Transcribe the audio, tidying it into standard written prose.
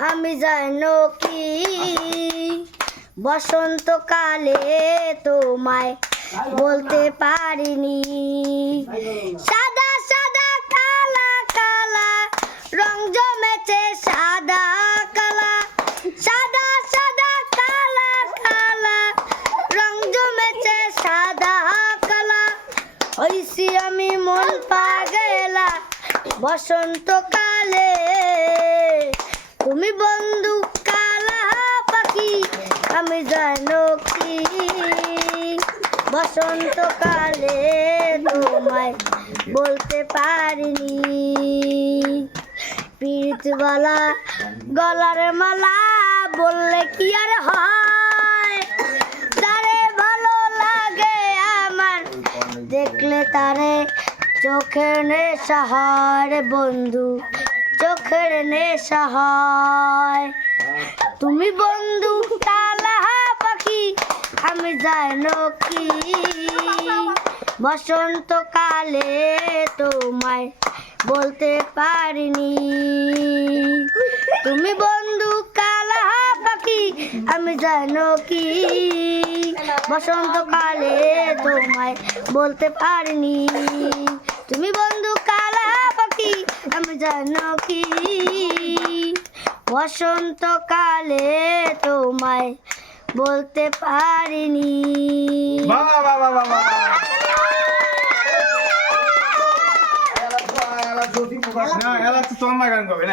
আমি জানো কি বসন্তকালে তোমায় বলতে পারিনি। সাদা সাদা কালা কালা রং জমেছে সাদা কালা, সাদা সাদা কালা কালা রং জমেছে সাদা কালা। হইছি আমি মন পাগলা বসন্তকালে, তুমি বন্ধু কালা পাখি আমি জানো কি বসন্তকালে তোমায় বলতে পারিনি। পিরিতওয়ালা গলার মালা বললে কি আর হয়, তারে ভালো লাগে আমার দেখলে তারে চোখের নেশা হয় রে বন্ধু, চোখের নেশা হয়। তুমি বন্ধু কালা পাখি আমি জানো কি বসন্তকালে তোমায় বলতে পারিনি। তুমি বন্ধু কালা পাখি আমি জানো কি বসন্তকালে তোমায় বলতে পারিনি। তুমি বন্ধু কালা পাখি আমি জানো কি বসন্তকালে তোমায় বলতে পারিনি। বাবা বাবা বাবা না এলা তো তোমার গান গাবে না।